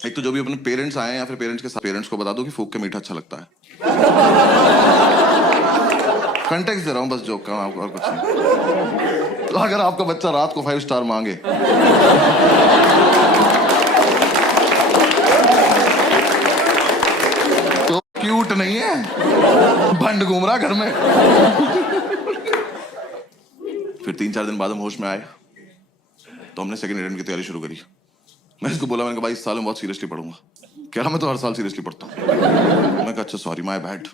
एक तो जो भी अपने पेरेंट्स आए या फिर पेरेंट्स के साथ पेरेंट्स को बता दो कि फूक के मीठा अच्छा लगता है। कंटेक्स्ट दे रहा हूं बस जोक का, आपको और कुछ नहीं। तो अगर आपका बच्चा रात को 5 स्टार मांगे तो क्यूट नहीं है, भंड घूम रहा घर में। फिर 3-4 दिन बाद हम होश में आए तो हमने सेकंड अटेम्प्ट की तैयारी शुरू करी। मैं इसको बोला, मैंने कहा भाई इस साल मैं बहुत सीरियसली पढ़ूंगा। कह रहा मैं तो हर साल सीरियसली पढ़ता हूँ। मैं कहा अच्छा सॉरी माय बैड।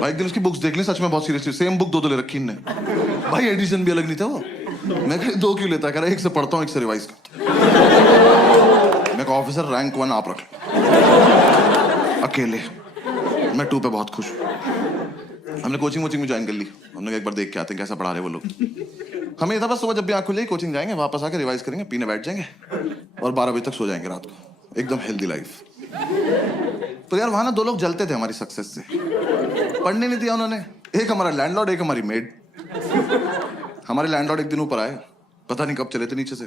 भाई एक दिन उसकी बुक्स देख ली, सच में बहुत सीरियसली सेम बुक 2 ले रखी इनने। भाई एडिशन भी अलग नहीं था वो। मैं कहा 2 क्यों लेता है? कह रहा एक से पढ़ता हूँ एक से रिवाइज करता हूँ। मैं कहा ऑफिसर रैंक 1 आप रख लो अकेले, मैं 2 पे बहुत खुश हूँ। हमने कोचिंग में ज्वाइन कर ली। हमने एक बार देख के आते हैं कैसा पढ़ा रहे वो लोग। हमें ये था बस सुबह जब भी आँख खुलेगी कोचिंग जाएंगे, वापस आके रिवाइज करेंगे, पीने बैठ जाएंगे और 12 बजे तक सो जाएंगे रात को। एकदम हेल्दी लाइफ। तो यार वहां ना 2 लोग जलते थे हमारी सक्सेस से। पढ़ने नहीं दिया उन्होंने। एक हमारा लैंडलॉर्ड, एक हमारी मेड। हमारे लैंडलॉर्ड एक दिन ऊपर आए, पता नहीं कब चले थे नीचे से।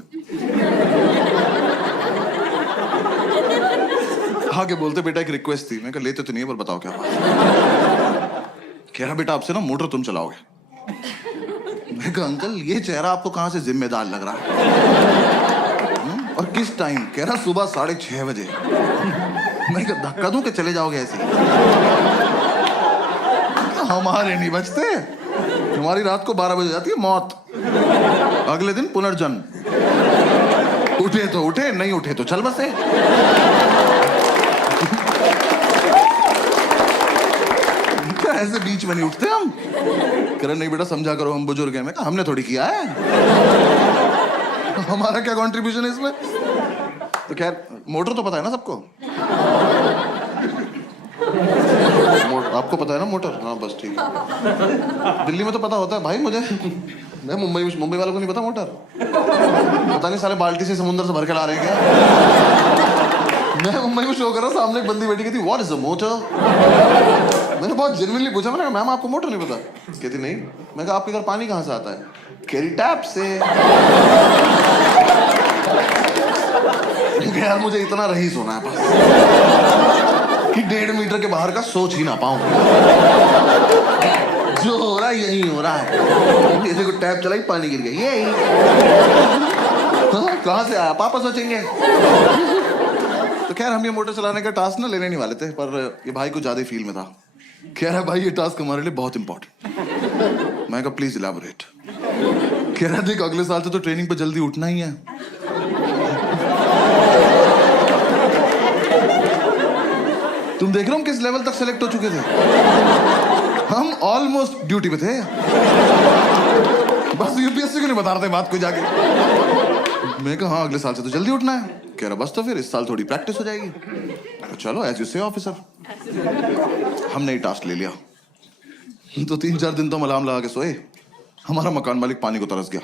आगे बोलते बेटा एक रिक्वेस्ट थी। मैं कहा लेते तो नहीं है पर बताओ क्या बात। कह रहा बेटा आपसे ना मोटर तुम चलाओगे। मैं कहा अंकल ये चेहरा आपको कहां से जिम्मेदार लग रहा है और किस टाइम? कह रहा सुबह 6:30 बजे। मैं कहा धक्का दूं कि चले जाओगे ऐसे? हमारे नहीं बचते, हमारी रात को 12 बजे जाती है मौत, अगले दिन पुनर्जन्म। उठे तो उठे, नहीं उठे तो चल बसे। ऐसे बीच में नहीं उठते हम। कह रहे नहीं बेटा समझा करो हम बुजुर्ग हैं। मैं कहा हमने थोड़ी किया है, हमारा क्या कंट्रीब्यूशन है इसमें? तो खैर मोटर तो पता है ना सबको। आपको पता है ना मोटर? हाँ बस ठीक है। दिल्ली में तो पता होता है भाई मुझे। मैं मुंबई वालों को नहीं पता मोटर। पता नहीं साले बाल्टी से समुद्र से भर के ला रहे हैं क्या। मैं मुंबई में शो कर रहा, सामने एक बंदी बैठी कहती व्हाट इज अ मोटर। मैंने बहुत जेन्युइनली पूछा, मैंने कहा मैम आपको मोटर नहीं पता? कहती नहीं। मैं कहा आपके घर पानी कहाँ से आता है? केरी टैप से। यार मुझे इतना रईस होना है बस कि 1.5 मीटर के बाहर का सोच ही ना पाऊं। जो हो रहा है यही हो रहा है। जैसे को टैप चलाई पानी गिर गया, यही। कहाँ से आया पापा सोचेंगे। तो खैर हम ये मोटर चलाने का टास्क ना लेने नहीं वाले थे, पर ये भाई को ज्यादा फील में था। कह रहा भाई ये टास्क हमारे लिए बहुत इंपॉर्टेंट। मैं कहा प्लीज इलैबोरेट। कह रहा देख अगले साल से तो ट्रेनिंग पे जल्दी उठना ही है। तुम देख रहे हो हम किस लेवल तक सेलेक्ट हो चुके थे। हम ऑलमोस्ट ड्यूटी पे थे। बस यूपीएससी को नहीं बता रहे थे बात को जाके। मैं कहा हाँ अगले साल से तो जल्दी उठना है। कह रहा बस तो फिर इस साल थोड़ी प्रैक्टिस हो जाएगी। तो चलो एज यू से ऑफिसर। हमने ही टास्क ले लिया। तो 3-4 दिन तो हम अलार्म लगा के सोए। हमारा मकान मालिक पानी को तरस गया।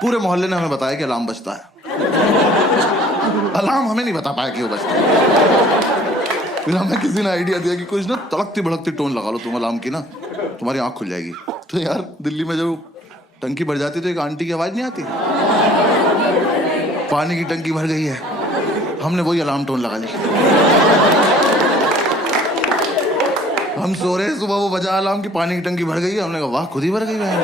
पूरे मोहल्ले ने हमें बताया कि अलार्म बजता है। अलार्म हमें नहीं बता पाया कि वो बजता है। फिर हमें किसी ने आइडिया दिया कि कुछ ना तड़कती भड़कती टोन लगा लो तुम अलार्म की ना, तुम्हारी आंख खुल जाएगी। तो यार दिल्ली में जब टंकी भर जाती तो एक आंटी की आवाज नहीं आती, पानी की टंकी भर गई है। हमने वही अलार्म टोन लगा ली। हम सो रहे, सुबह वो बजा अलार्म की पानी की टंकी भर गई है। हमने कहा वाह खुद ही भर गई है।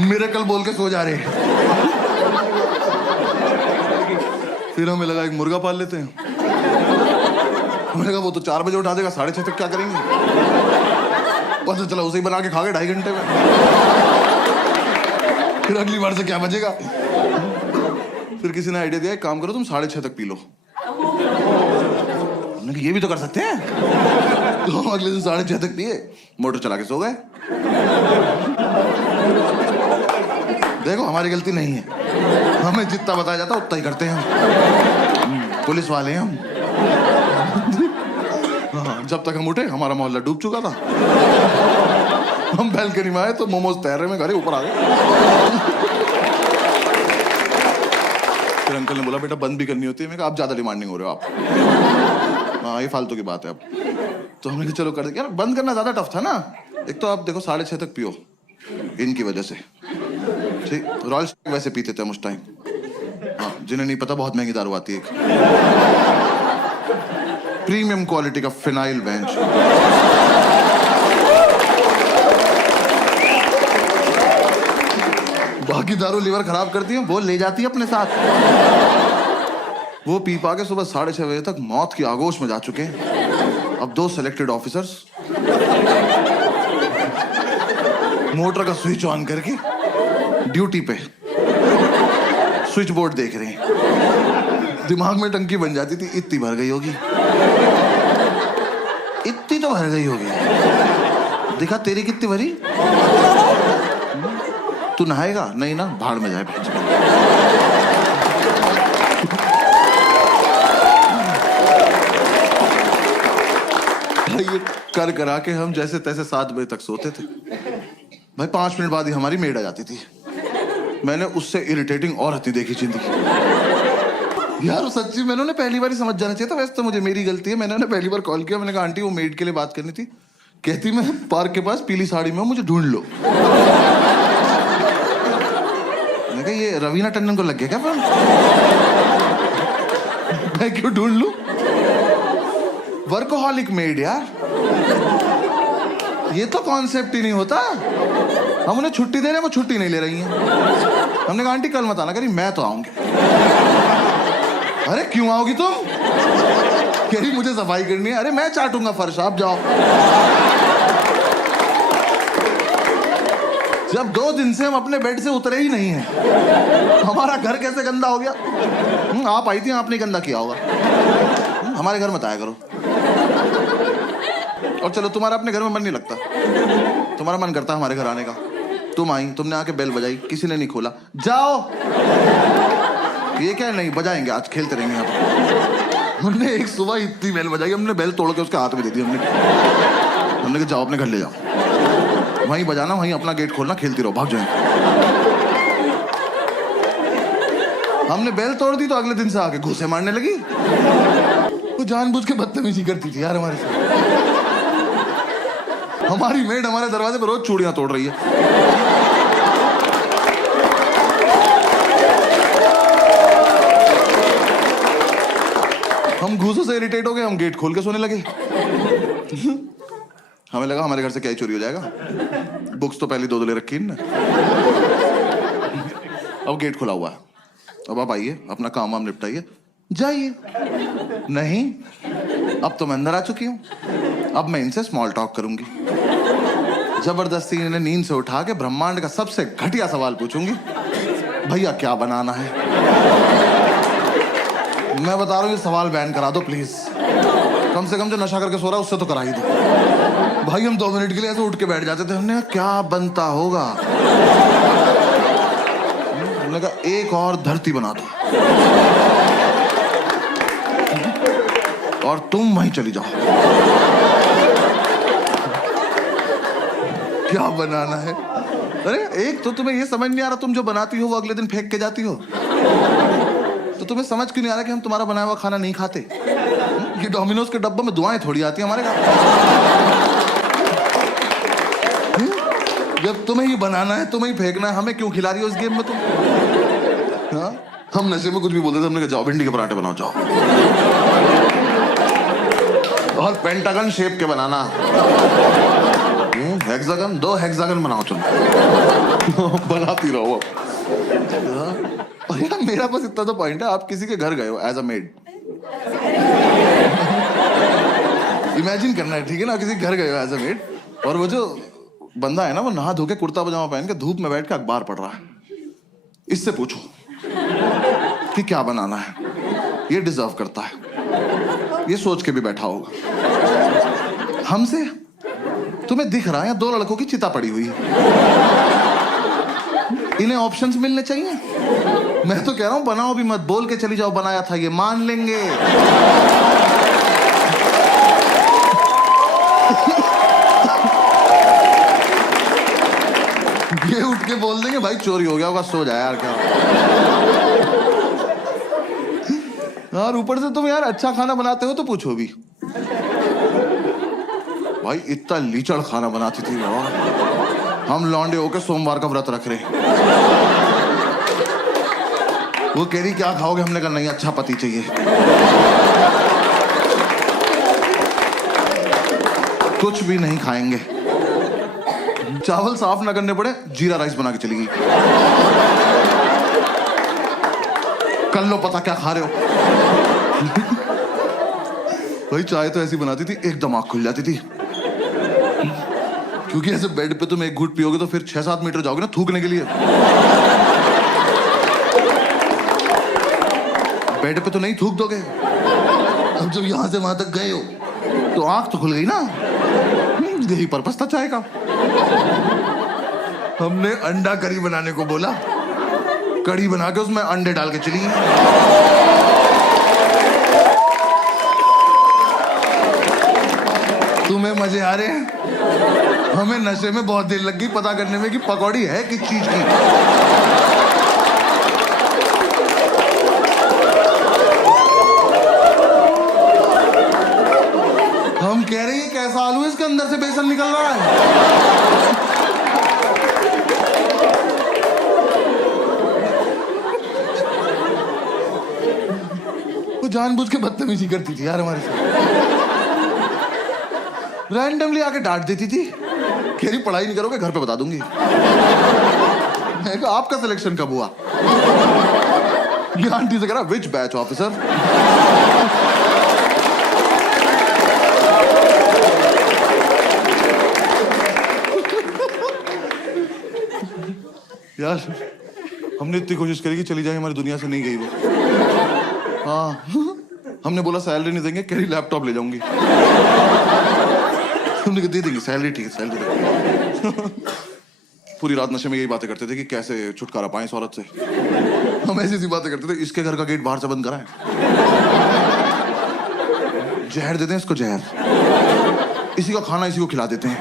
मिरेकल बोल के सो जा रहे। फिर हमें लगा एक मुर्गा पाल लेते हैं। हमने कहा वो तो 4 बजे उठा देगा, 6:30 तक क्या करेंगे? पता चला उसे ही बना के खा गए 2.5 घंटे में। फिर अगली बार से क्या बचेगा? फिर किसी ने आइडिया दिया एक काम करो तुम 6:30 तक पी लो। हमने कहा ये भी तो कर सकते हैं। तो हम अगले दिन 6:30 तक पिए, मोटर चला के सो गए। देखो हमारी गलती नहीं है, हमें जितना बताया जाता उतना ही करते हैं हम। पुलिस वाले हैं हम। हाँ, जब तक हम उठे हमारा मोहल्ला डूब चुका था। हम बैल्कनी में आए तो मोमोज तैर रहे में घर ऊपर आ गए। फिर अंकल ने बोला बेटा बंद भी करनी होती है। मैं कहा आप ज्यादा डिमांडिंग हो रहे हो आप। हाँ ये फालतू की बात है अब। तो हमने कहा चलो कर दे। यार बंद करना ज्यादा टफ था ना। एक तो आप देखो 6:30 तक पियो इनकी वजह से, ठीक। रॉयल वैसे पीते थे हम उस टाइम। हाँ, जिन्हें नहीं पता बहुत महंगी दारू आती है, प्रीमियम क्वालिटी का फिनाइल बेंच। बाकी दारू लीवर खराब करती है, वो ले जाती है अपने साथ। वो पी पा के सुबह 6:30 बजे तक मौत की आगोश में जा चुके हैं। अब 2 सेलेक्टेड ऑफिसर्स मोटर का स्विच ऑन करके ड्यूटी पे स्विच बोर्ड देख रहे हैं। दिमाग में टंकी बन जाती थी, इतनी भर गई होगी, इतनी तो भर गई होगी। दिखा तेरी कितनी भरी। तू नहाएगा? नहीं ना, भाड़ में जाए। ये कर करा के हम जैसे तैसे 7 बजे तक सोते थे भाई। 5 मिनट बाद ही हमारी मेड आ जाती थी। मैंने उससे इरिटेटिंग और हती देखी जिंदगी। यार सच्ची मैंने उन्हें पहली बार ही समझ जाना चाहिए था। वैसे तो मुझे मेरी गलती है, मैंने उन्हें पहली बार कॉल किया। मैंने कहा आंटी वो मेड के लिए बात करनी थी। कहती मैं पार्क के पास पीली साड़ी में हूं, मुझे ढूंढ लो। मैंने कहा ये रवीना टंडन को लग गया क्या फोन? मैं क्यों ढूंढ लूं? वर्कोहॉलिक मेड यार, ये तो कॉन्सेप्ट ही नहीं होता। हम उन्हें छुट्टी दे रहे हैं, वो छुट्टी नहीं ले रही हैं। हमने कहा आंटी कल मत आना। करी मैं तो आऊंगी। अरे क्यों आओगी तुम? कह रही मुझे सफाई करनी है। अरे मैं चाटूंगा फर्श, आप जाओ। जब 2 दिन से हम अपने बेड से उतरे ही नहीं हैं, हमारा घर कैसे गंदा हो गया? आप आई थी, आपने गंदा किया होगा। हमारे घर मत आया करो। और चलो तुम्हारा अपने घर में मन नहीं लगता, तुम्हारा मन करता हमारे घर आने का। तुम आई, तुमने आके बेल बजाई, किसी ने नहीं खोला। जाओ। ये क्या नहीं बजाएंगे, आज खेलते रहेंगे यहाँ पर। हमने एक सुबह इतनी बेल बजाई, हमने बेल तोड़ के उसके हाथ में दे दी। हमने कहा जाओ अपने घर ले जाओ, वहीं बजाना, वहीं अपना गेट खोलना, खेलती रहो, भाग जाएंगे। हमने बेल तोड़ दी तो अगले दिन से आके घूंसे मारने लगी। वो जानबूझ के बदतमीजी करती थी यार हमारे साथ। हमारी मेड हमारे दरवाजे पर रोज चूड़ियां तोड़ रही है। हम घूसों से इरिटेट हो गए, हम गेट खोल के सोने लगे। हमें लगा हमारे घर से क्या ही चोरी हो जाएगा। बुक्स तो पहले 2 ले रखी ना। अब गेट खुला हुआ है, अब आप आइए, अपना काम वाम निपटाइए, जाइए। नहीं, अब तो मैं अंदर आ चुकी हूं, अब मैं इनसे स्मॉल टॉक करूंगी। जबरदस्ती इन्हें नींद से उठा के ब्रह्मांड का सबसे घटिया सवाल पूछूंगी, भैया क्या बनाना है? मैं बता रहा हूं ये सवाल बैन करा दो प्लीज। कम से कम जो नशा करके सो रहा है उससे तो करा ही दो। भाई हम 2 मिनट के लिए ऐसे उठ के बैठ जाते थे। हमने क्या बनता होगा? हमने कहा एक और धरती बना दो और तुम वहीं चली जाओ। क्या बनाना है? अरे एक तो तुम्हें ये समझ नहीं आ रहा, तुम जो बनाती हो वो अगले दिन फेंक के जाती हो। तो तुम्हें समझ क्यों नहीं आ रहा कि हम तुम्हारा बनाया हुआ खाना नहीं खाते? ये डोमिनोज के डब्बे में दुआएं थोड़ी आती है हमारे घर। जब तुम्हें ही बनाना है, तुम्हें ही फेंकना है, हमें क्यों खिला रही हो इस गेम में तुम? हाँ? हम नशे में कुछ भी बोलते थे। हमने कहा जाओ भिंडी के पराठे बनाओ, जाओ। और पेंटागन शेप के बनाना, हेक्सागन, 2 हेक्सागन बनाओ तुम। बनाती रहो। और यार मेरा बस इतना तो पॉइंट है, आप किसी के घर गए हो एज अ मेड, इमेजिन करना है, ठीक है ना? किसी के घर गए हो एज अ मेड, और वो जो बंदा है ना, वो नहा धो के कुर्ता पजामा पहन के धूप में बैठ के अखबार पढ़ रहा है। इससे पूछो कि क्या बनाना है, ये डिजर्व करता है, ये सोच के भी बैठा होगा। हमसे तुम्हें दिख रहा है 2 लड़कों की चिता पड़ी हुई है, इन्हें ऑप्शंस मिलने चाहिए। मैं तो कह रहा हूं बनाओ भी मत, बोल के चली जाओ बनाया था, ये मान लेंगे। ये उठ के बोल देंगे भाई चोरी हो गया होगा, सो जाए यार क्या। और ऊपर से तुम यार अच्छा खाना बनाते हो तो पूछो भी। भाई इतना लीचड़ खाना बनाती थी बाबा, हम लौंडे होके सोमवार का व्रत रख रहे। वो कह रही क्या खाओगे, हमने कहा नहीं अच्छा पति चाहिए। कुछ भी नहीं खाएंगे, चावल साफ ना करने पड़े जीरा राइस बना के चली गई। कर लो पता क्या खा रहे हो। भाई चाय तो ऐसी बनाती थी एकदम आंख खुल जाती थी, क्योंकि ऐसे बेड पे तुम एक घूंट पियोगे तो फिर 6-7 मीटर जाओगे ना थूकने के लिए। बेड पे तो नहीं थूक दोगे, अब जब यहां से वहां तक गए हो तो आंख तो खुल गई ना। यही पर्पस था चाय का। हमने अंडा करी बनाने को बोला, कड़ी बना के उसमें अंडे डाल के चली गई। तुम्हें मजे आ रहे हैं, हमें नशे में बहुत देर लग गई पता करने में कि पकौड़ी है किस चीज की। हम कह रहे हैं कैसा आलू है, इसके अंदर से बेसन निकल रहा है। वो जानबूझ के बदतमीजी करती थी यार हमारे साथ, रैंडमली आके डांट देती थी, कह रही पढ़ाई नहीं करोगे घर पे बता दूंगी। मैं कहा आपका सिलेक्शन कब हुआ? ये आंटी से कह रहा विच बैच ऑफिसर। यार हमने इतनी कोशिश करी कि चली जाए, हमारी दुनिया से नहीं गई वो। हाँ हमने बोला सैलरी नहीं देंगे, कह रही लैपटॉप ले जाऊंगी। हमने कहा दे देंगे सैलरी, ठीक है सैलरी देंगे। पूरी रात नशे में यही बातें करते थे कि कैसे छुटकारा पाएं इस औरत से। हम ऐसी ऐसी बातें करते थे, इसके घर का गेट बाहर से बंद करा है, जहर देते हैं इसको जहर, इसी का खाना इसी को खिला देते हैं।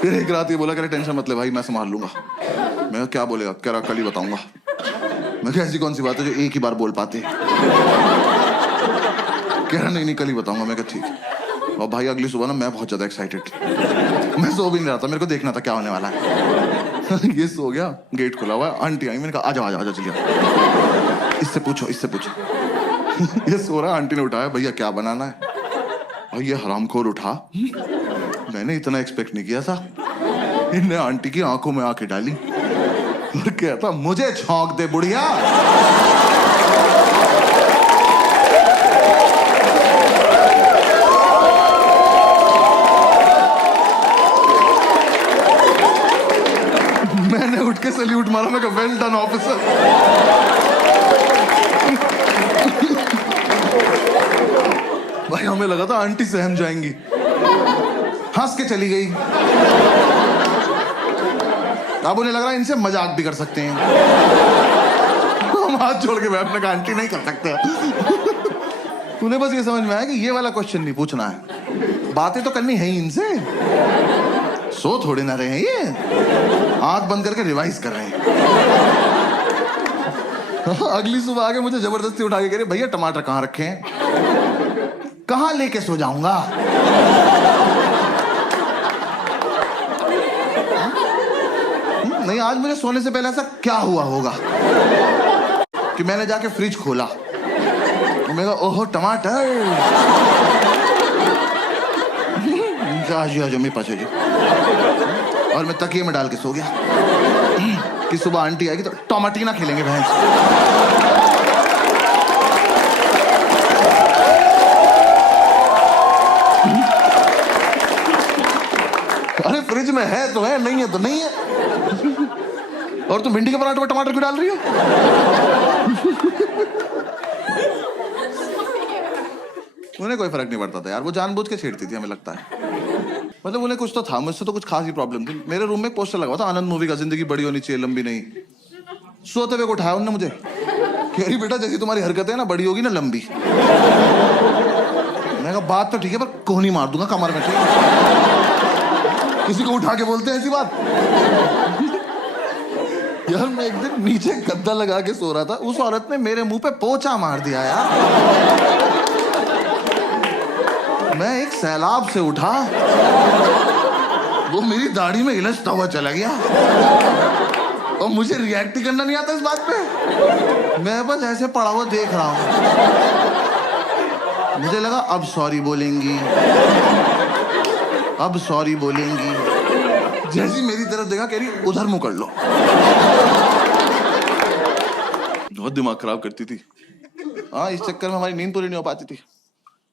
फिर एक रात ये बोला कह रहे टेंशन मत ले भाई मैं संभाल लूंगा। मैं क्या बोलेगा, कह रहा कल ही बताऊंगा। मैं कहा ऐसी कौन सी बात है जो एक ही बार बोल पाते। कह रहा नहीं कल ही बताऊंगा। मैं कहा ठीक। और भाई अगली सुबह ना मैं बहुत ज्यादा एक्साइटेड, मैं सो भी नहीं रहा था, मेरे को देखना था क्या होने वाला है। ये सो गया, गेट खुला हुआ है, आंटी आई, मैंने कहा आजा आजा आजा चलिए, इससे पूछो इससे पूछो। ये सो रहा, आंटी ने उठाया, भैया क्या बनाना है। और ये हरामखोर उठा, मैंने इतना एक्सपेक्ट नहीं किया था। इन्हें आंटी की आंखों में आंखें डाली और कहता मुझे छौंक दे बुढ़िया। मैंने उठ के सैल्यूट मारा, मैं कहा वेल डन ऑफिसर। भाई हमें लगा था आंटी सहम जाएंगी, हंस के चली गई। अब उन्हें लग रहा है इनसे मजाक भी कर सकते हैं। हम हाथ जोड़ के बैठने का आंटी नहीं कर सकते। उन्हें बस ये समझ में आया कि ये वाला क्वेश्चन नहीं पूछना है, बातें तो करनी है ही इनसे। सो थोड़े ना रहे हैं, ये आंख बंद करके रिवाइज कर रहे हैं। अगली सुबह आके मुझे जबरदस्ती उठा के कह रहे भैया टमाटर कहाँ रखे हैं। कहाँ लेके सो जाऊंगा। नहीं आज मुझे सोने से पहले ऐसा क्या हुआ होगा कि मैंने जाके फ्रिज खोला, मैं कहा ओहो टमाटर। मेरे पास और मैं तकिए में डाल के सो गया कि सुबह आंटी आएगी तो टमाटीना खेलेंगे भैंस। अरे फ्रिज में है तो है, नहीं है तो नहीं है। और तुम भिंडी के पराठे में टमाटर क्यों डाल रही हो। उन्हें कोई फर्क नहीं पड़ता था यार, वो जानबूझ के छेड़ती थी हमें लगता है। मतलब उन्हें कुछ तो था, मुझसे तो कुछ खास ही प्रॉब्लम थी। मेरे रूम में एक पोस्टर लगा था आनंद मूवी का, जिंदगी बड़ी होनी चाहिए लंबी नहीं। सोते हुए को उठाया उन्होंने मुझे, कह रही बेटा जैसी तुम्हारी हरकत है ना बड़ी होगी ना लंबी। मैंने कहा बात तो ठीक है पर कोहनी मार दूंगा कमर में। ठीक किसी को उठा के बोलते हैं ऐसी बात। यार मैं एक दिन नीचे गद्दा लगा के सो रहा था, उस औरत ने मेरे मुंह पे पोंछा मार दिया यार। मैं एक सैलाब से उठा, वो मेरी दाढ़ी में इलझता हुआ चला गया और मुझे रिएक्ट ही करना नहीं आता इस बात पे। मैं बस ऐसे पड़ा हुआ देख रहा हूं। मुझे लगा अब सॉरी बोलेंगी, अब सॉरी बोलेंगी। जैसी मेरी तरफ देखा कह रही उधर मुंह कर लो। बहुत दिमाग खराब करती थी। हाँ, इस चक्कर में हमारी नींद पूरी नहीं हो पाती थी।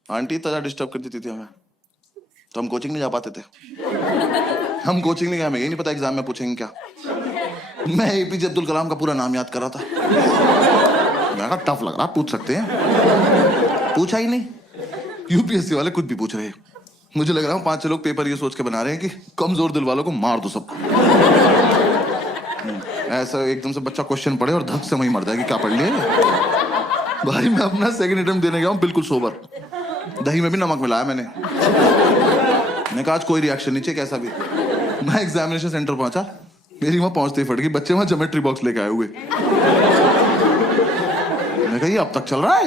आंटी इतना डिस्टर्ब कर देती थी हमें, तो हम कोचिंग नहीं जा पाते थे। हम कोचिंग नहीं गए, हमें यही नहीं पता एग्जाम में पूछेंगे क्या। मैं एपीजे अब्दुल कलाम का पूरा नाम याद कर रहा था। मैं कहा टफ लग रहा, पूछ सकते हैं। पूछा ही नहीं। यूपीएससी वाले कुछ भी पूछ रहे हैं। मुझे लग रहा है 5-6 लोग पेपर ये सोच के बना रहे हैं कि कमजोर दिल वालों को मार दो सबको। ऐसा एकदम से बच्चा क्वेश्चन पढ़े और धक से वहीं मर जाएगी, क्या पढ़ लिया। भाई मैं अपना सेकंड अटेम्प्ट देने गया हूँ बिल्कुल सोबर, दही में भी नमक मिलाया मैंने कहा आज कोई रिएक्शन नहीं चाहिए कैसा भी। मैं एग्जामिनेशन सेंटर पहुंचा, मेरी वहां पहुंचते ही फट गई। बच्चे वहां ज्योमेट्री बॉक्स लेके आए हुए। मैं कहा ये अब तक चल रहा है।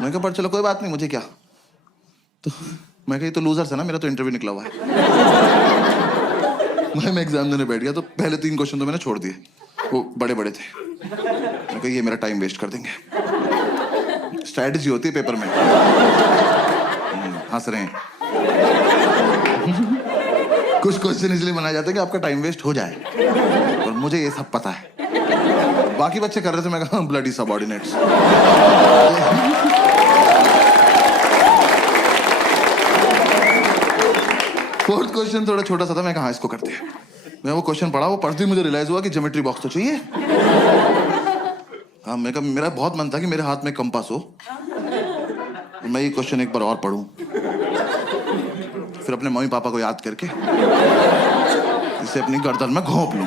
मैं कहा पर चलो कोई बात नहीं, मुझे क्या। तो मैं कही तो लूजर्स है ना, मेरा तो इंटरव्यू निकला हुआ है। मैं एग्जाम देने बैठ गया तो पहले 3 क्वेश्चन तो मैंने छोड़ दिए, वो बड़े बड़े थे। मैं कही ये मेरा टाइम वेस्ट कर देंगे। स्ट्रैटेजी होती है पेपर में। हंस रहे हैं। कुछ क्वेश्चन इसलिए बनाए जाते हैं कि आपका टाइम वेस्ट हो जाए, और मुझे ये सब पता है। बाकी बच्चे कर रहे थे, मैं कहा ब्लडी सबऑर्डिनेट्स। फोर्थ क्वेश्चन थोड़ा छोटा सा था, मैं कहा इसको करते हैं। मैं वो क्वेश्चन पढ़ा, वो पढ़ते ही मुझे रियलाइज हुआ कि ज्योमेट्री बॉक्स तो चाहिए। हाँ, मैं कहा मेरा बहुत मन था कि मेरे हाथ में कंपास हो, मैं ये क्वेश्चन एक बार और पढ़ूं, फिर अपने मम्मी पापा को याद करके इसे अपनी गर्दन में घोंप लूं।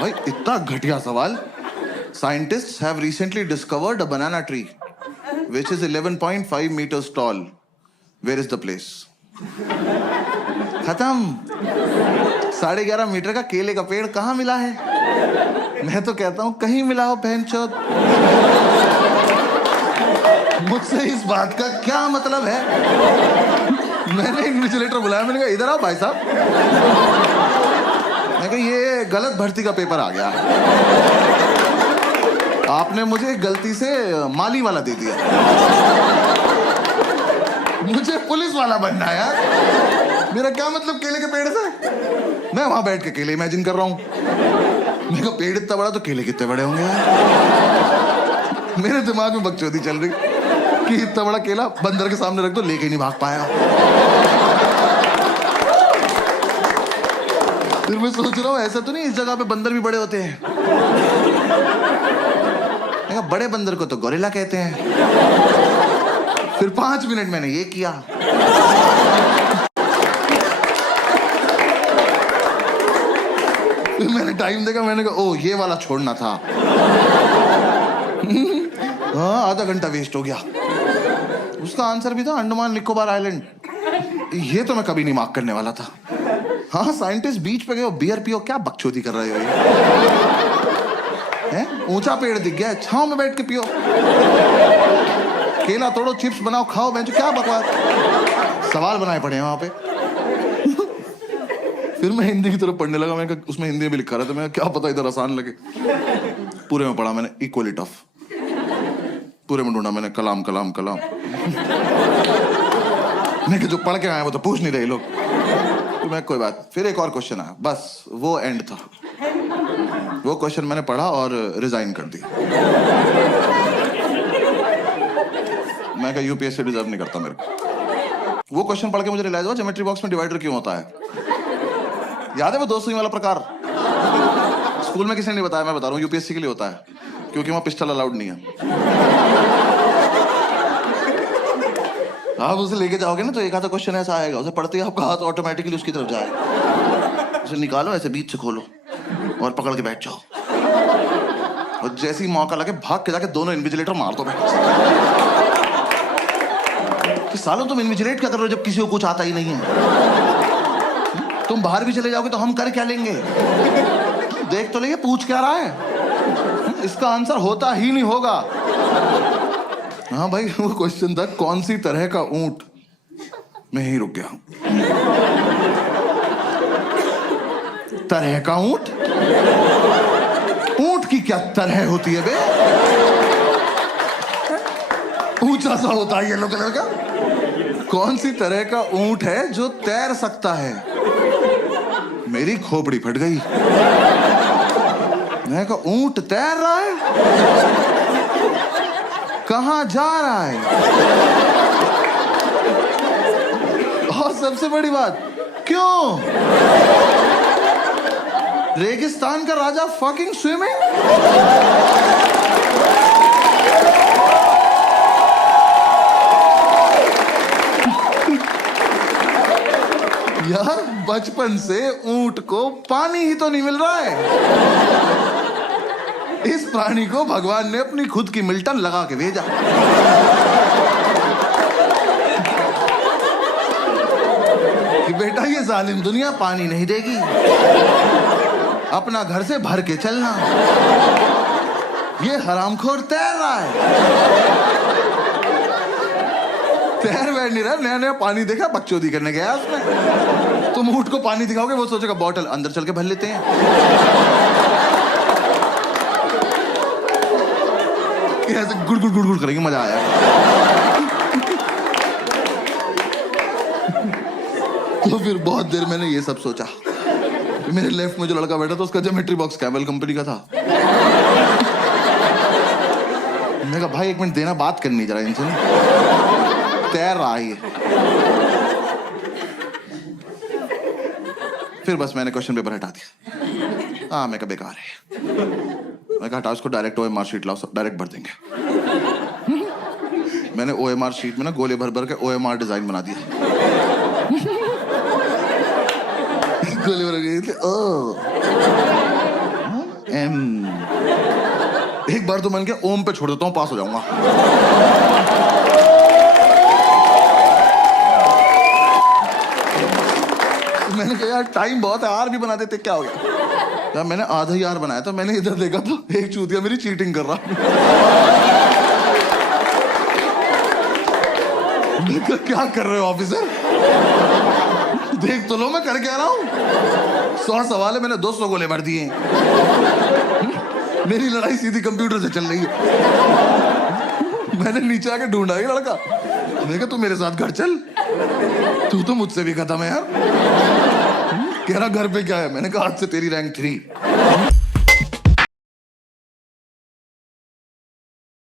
भाई इतना घटिया सवाल। Scientists have recently discovered a banana tree which is 11.5 meters tall. Where is the place? खत्म। 11.5 मीटर का केले का पेड़ कहाँ मिला है? मैं तो कहता हूं कहीं मिला हो बहनचोद। मुझसे इस बात का क्या मतलब है? मैंने इन्विजिलेटर बुलाया, मैंने कहा इधर आओ भाई साहब। मैं कहा ये गलत भर्ती का पेपर आ गया, आपने मुझे गलती से माली वाला दे दिया। मुझे पुलिस वाला बनना है यार। मेरा क्या मतलब केले के पेड़ से? मैं वहां बैठ के केले इमेजिन कर रहा हूं। मेरे को पेड़ इतना बड़ा तो केले कितने बड़े होंगे यार। मेरे दिमाग में बकचोदी चल रही कि इतना बड़ा केला बंदर के सामने रख दो, लेके नहीं भाग पाया। फिर मैं सोच रहा हूँ ऐसा तो नहीं इस जगह पे बंदर भी बड़े होते हैं। बड़े बंदर को तो गोरिल्ला कहते हैं। फिर 5 मिनट मैंने ये किया। फिर मैंने टाइम देखा, मैंने कहा ओ ये वाला छोड़ना था। हाँ, आधा घंटा वेस्ट हो गया। उसका आंसर भी था अंडमान निकोबार आइलैंड। ये तो मैं कभी नहीं मार्क करने वाला था। हाँ, साइंटिस्ट बीच पे गए हो, बियर पियो, क्या बकचोदी कर रहे हो ये? ऊंचा पेड़ दिख गया, छांव में बैठ के पियो। केला तोड़ो, चिप्स बनाओ, खाओ। बेंचो, क्या बकवास सवाल बनाए पड़े हैं वहां पे। फिर मैं हिंदी की तरफ पढ़ने लगा। मैं उसमें हिंदी में भी लिखा रहा था, मैं क्या पता इधर आसान लगे। पूरे में पढ़ा मैंने इक्वली टफ। पूरे में ढूंढा मैंने कलाम कलाम कलाम। मैं जो पढ़ के आया वो तो पूछ नहीं रहे लोग। तो मैं कोई बात। फिर एक और क्वेश्चन आया, बस वो एंड था। वो क्वेश्चन मैंने पढ़ा और रिजाइन कर दिया। मैं कहा यूपीएससी डिजर्व नहीं करता मेरे को। वो क्वेश्चन पढ़ के मुझे रियलाइज हुआ ज्योमेट्री बॉक्स में डिवाइडर क्यों होता है। याद है वो 2 सुई वाला प्रकार? स्कूल में किसी ने नहीं बताया, मैं बता रहा हूँ। यूपीएससी के लिए होता है क्योंकि वहां पिस्टल अलाउड नहीं है। आप उसे लेके जाओगे ना तो एक आधा क्वेश्चन ऐसा आएगा, उसे पढ़ते ही आपका हाथ ऑटोमेटिकली उसकी तरफ जाएगा। उसे निकालो, ऐसे बीच से खोलो और पकड़ के बैठ जाओ। और जैसे ही मौका लगे भाग के जाके दोनों इन्विजिलेटर मार दो। कि सालों तुम इन्विजिलेट क्या कर रहे हो जब किसी को कुछ आता ही नहीं है? तुम बाहर भी चले जाओगे तो हम कर क्या लेंगे? देख तो लेंगे पूछ क्या रहा है, इसका आंसर होता ही नहीं होगा। हाँ भाई, वो क्वेश्चन था कौन सी तरह का ऊंट। मैं यहीं रुक गया हूं। तरह का ऊंट? ऊंट की क्या तरह होती है बे? ऊंचा सा होता है येलो कलर का। कौन सी तरह का ऊंट है जो तैर सकता है? मेरी खोपड़ी फट गई। मैं कहा ऊंट तैर रहा है? कहां जा रहा है? और सबसे बड़ी बात, क्यों? रेगिस्तान का राजा फकिंग स्विमिंग? यार बचपन से ऊंट को पानी ही तो नहीं मिल रहा है। इस प्राणी को भगवान ने अपनी खुद की मिल्टन लगा के भेजा। कि बेटा ये जालिम दुनिया पानी नहीं देगी, अपना घर से भर के चलना। ये हरामखोर तैर रहा है। तैर वैर नहीं रहा, नया नया पानी देखा, बकचोदी करने गया उसमें। तुम ऊंट को पानी दिखाओगे, वो सोचेगा बॉटल अंदर चल के भर लेते हैं। ऐसे गुड़ गुड़ गुड़ गुड़ करेंगे, मजा आया। तो फिर बहुत देर मैंने ये सब सोचा। मेरे लेफ्ट में जो लड़का बैठा था उसका ज्योमेट्री बॉक्स कैमल कंपनी का था। मैंने कहा भाई 1 मिनट देना, बात करनी जरा इनसे। तैर रहा है। फिर बस मैंने क्वेश्चन पेपर हटा दिया। हाँ, मैं कहा बेकार है। मैं कहा हटा उसको, डायरेक्ट OMR शीट लाओ, डायरेक्ट भर देंगे। मैंने OMR शीट में ना गोले भर भर के OMR डिजाइन बना दिया। गोले भर के ओ M। एक बार तो मन के ओम पे छोड़ देता हूँ, पास हो जाऊंगा। मैंने कहा यार टाइम बहुत है, आर भी बना देते, क्या हो गया? यार मैंने आधा ही आर बनाया था। मैंने इधर देखा तो एक चूतिया मेरी चीटिंग कर रहा। क्या कर रहे हो ऑफिसर? देख तो लो मैं कर क्या रहा हूं। 100 सवाल है, मैंने 200 गोले भर दिए। मेरी लड़ाई सीधी कंप्यूटर से चल रही है। मैंने नीचे आके ढूंढा ये लड़का। मैंने कहा तू मेरे साथ घर चल, तू तो मुझसे भी खत्म है यार। कह रहा घर पे क्या है? मैंने कहा आज से तेरी रैंक 3।